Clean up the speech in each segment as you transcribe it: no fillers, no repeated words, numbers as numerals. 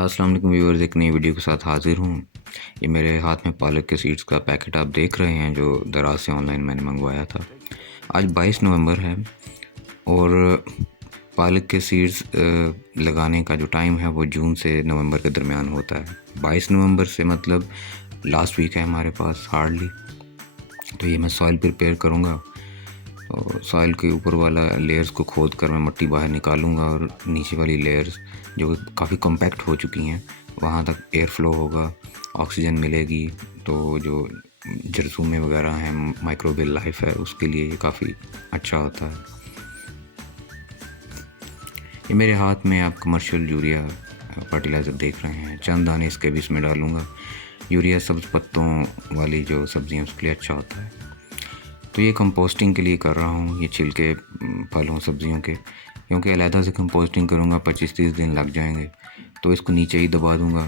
अस्सलाम वालेकुम व्यूअर्स, एक नई वीडियो के साथ हाज़िर हूँ। ये मेरे हाथ में पालक के सीड्स का पैकेट आप देख रहे हैं, जो दराज से ऑनलाइन मैंने मंगवाया था। आज 22 नवंबर है और पालक के सीड्स लगाने का जो टाइम है वो जून से नवंबर के दरमियान होता है। 22 नवंबर से मतलब लास्ट वीक है हमारे पास हार्डली। तो ये मैं सॉइल प्रिपेयर करूँगा। तो सॉइल के ऊपर वाला लेयर्स को खोद कर मैं मिट्टी बाहर निकालूंगा और नीचे वाली लेयर्स जो काफ़ी कॉम्पैक्ट हो चुकी हैं वहाँ तक एयर फ्लो होगा, ऑक्सीजन मिलेगी। तो जो जरसूमे वगैरह हैं, माइक्रोबियल लाइफ है, उसके लिए ये काफ़ी अच्छा होता है। ये मेरे हाथ में आप कमर्शियल यूरिया फर्टिलाइज़र देख रहे हैं। चंद दाने इसके भी इसमें डालूँगा। यूरिया सब्ज़ पत्तों वाली जो सब्ज़ियाँ उसके लिए अच्छा होता है। तो ये कंपोस्टिंग के लिए कर रहा हूँ, ये छिलके फलों सब्ज़ियों के, क्योंकि अलहदा से कंपोस्टिंग करूँगा 25-30 दिन लग जाएंगे। तो इसको नीचे ही दबा दूँगा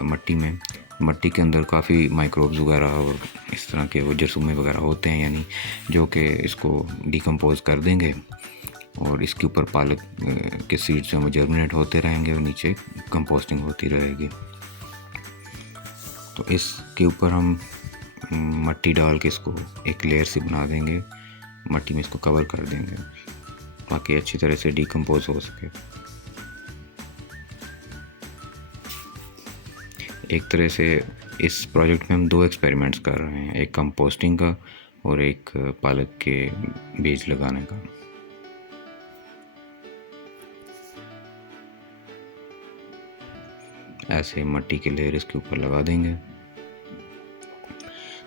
मिट्टी में। मिट्टी के अंदर काफ़ी माइक्रोब्स वगैरह और इस तरह के वो जरसूमे वगैरह होते हैं, यानी जो कि इसको डिकम्पोज कर देंगे और इसके ऊपर पालक के सीड्स जो जर्मिनेट होते रहेंगे और नीचे कंपोस्टिंग होती रहेगी। तो इसके ऊपर हम मिट्टी डाल के इसको एक लेयर से बना देंगे, मिट्टी में इसको कवर कर देंगे ताकि अच्छी तरह से डिकम्पोज हो सके। एक तरह से इस प्रोजेक्ट में हम 2 एक्सपेरिमेंट्स कर रहे हैं, एक कंपोस्टिंग का और एक पालक के बीज लगाने का। ऐसे मिट्टी के लेयर इसके ऊपर लगा देंगे।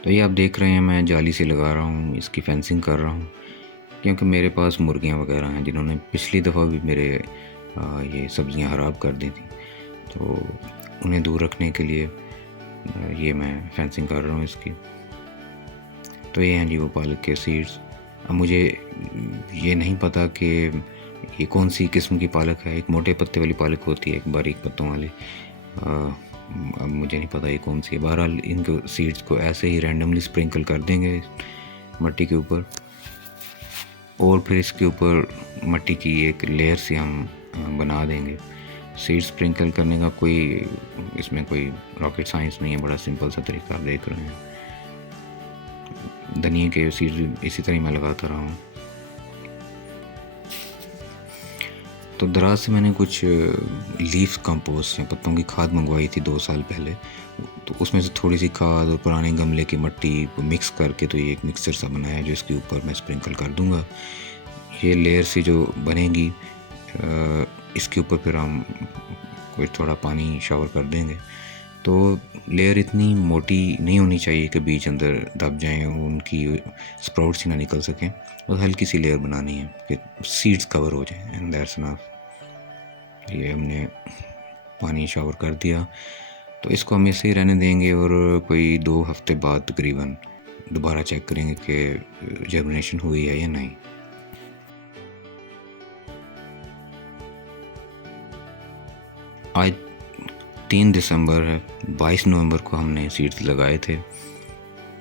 तो ये आप देख रहे हैं मैं जाली से लगा रहा हूँ, इसकी फेंसिंग कर रहा हूँ, क्योंकि मेरे पास मुर्गियाँ वगैरह हैं जिन्होंने पिछली दफ़ा भी मेरे ये सब्ज़ियाँ ख़राब कर दी थी। तो उन्हें दूर रखने के लिए ये मैं फेंसिंग कर रहा हूँ इसकी। तो ये हैं जी वो पालक के सीड्स। अब मुझे ये नहीं पता कि ये कौन सी किस्म की पालक है। एक मोटे पत्ते वाली पालक होती है, एक बारीक पत्तों वाली। अब मुझे नहीं पता ये कौन सी है। बहरहाल इनको सीड्स को ऐसे ही रैंडमली स्प्रिंकल कर देंगे मिट्टी के ऊपर और फिर इसके ऊपर मिट्टी की एक लेयर से हम बना देंगे। सीड स्प्रिंकल करने का कोई इसमें कोई रॉकेट साइंस नहीं है, बड़ा सिंपल सा तरीका आप देख रहे हैं। धनिया के सीड इसी तरह मैं लगाता रहा हूँ। तो दराज से मैंने कुछ लीफ कंपोस्ट या पत्तों की खाद मंगवाई थी 2 साल पहले। तो उसमें से थोड़ी सी खाद और पुराने गमले की मिट्टी मिक्स करके तो ये एक मिक्सचर सा बनाया, जो इसके ऊपर मैं स्प्रिंकल कर दूंगा। ये लेयर सी जो बनेगी इसके ऊपर फिर हम कोई थोड़ा पानी शावर कर देंगे। तो लेयर इतनी मोटी नहीं होनी चाहिए कि बीज अंदर दब जाएं, उनकी स्प्राउट्स ही ना निकल सकें। और हल्की सी लेयर बनानी है कि सीड्स कवर हो जाएं, एंड दैट्स इनफ। ये हमने पानी शावर कर दिया। तो इसको हम ऐसे ही रहने देंगे और कोई 2 हफ्ते बाद तकरीबन दोबारा चेक करेंगे कि जर्मिनेशन हुई है या नहीं। आज 3 दिसंबर है, 22 नवंबर को हमने सीड्स लगाए थे।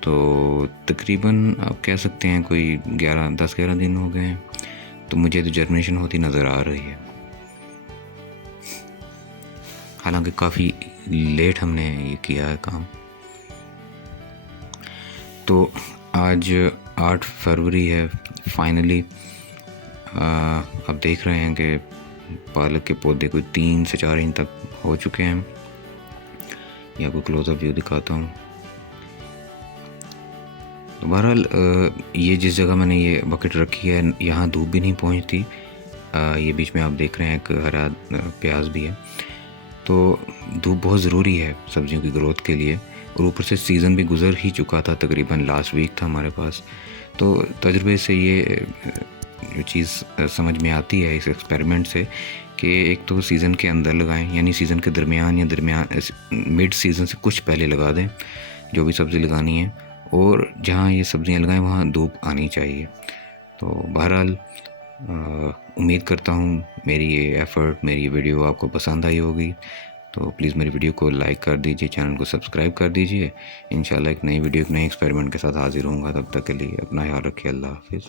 तो तकरीबन आप कह सकते हैं कोई 10-11 दिन हो गए हैं। तो मुझे तो जर्मिनेशन होती नज़र आ रही है, हालांकि काफ़ी लेट हमने ये किया है काम। तो आज 8 फरवरी है। फाइनली आप देख रहे हैं कि पालक के पौधे कोई 3 से 4 इंच तक हो चुके हैं। या कोई क्लोजअप व्यू दिखाता हूँ। तो बहरहाल ये जिस जगह मैंने ये बकेट रखी है यहाँ धूप भी नहीं पहुँचती। ये बीच में आप देख रहे हैं एक हरा प्याज भी है। तो धूप बहुत ज़रूरी है सब्जियों की ग्रोथ के लिए, और ऊपर से सीज़न भी गुज़र ही चुका था, तकरीबन लास्ट वीक था हमारे पास। तो तजुर्बे से ये जो चीज़ समझ में आती है इस एक्सपेरिमेंट से कि एक तो सीज़न के अंदर लगाएं, यानी सीज़न के दरमियान या मिड सीज़न से कुछ पहले लगा दें जो भी सब्ज़ी लगानी है, और जहाँ ये सब्ज़ियाँ लगाएं वहाँ धूप आनी चाहिए। तो बहरहाल उम्मीद करता हूँ मेरी ये एफ़र्ट, मेरी वीडियो आपको पसंद आई होगी। तो प्लीज़ मेरी वीडियो को लाइक कर दीजिए, चैनल को सब्सक्राइब कर दीजिए। इंशाल्लाह एक नई वीडियो, एक नए एक्सपेरिमेंट के साथ हाज़िर होऊंगा। तब तक के लिए अपना ख्याल रखिए। अल्लाह हाफ़िज़।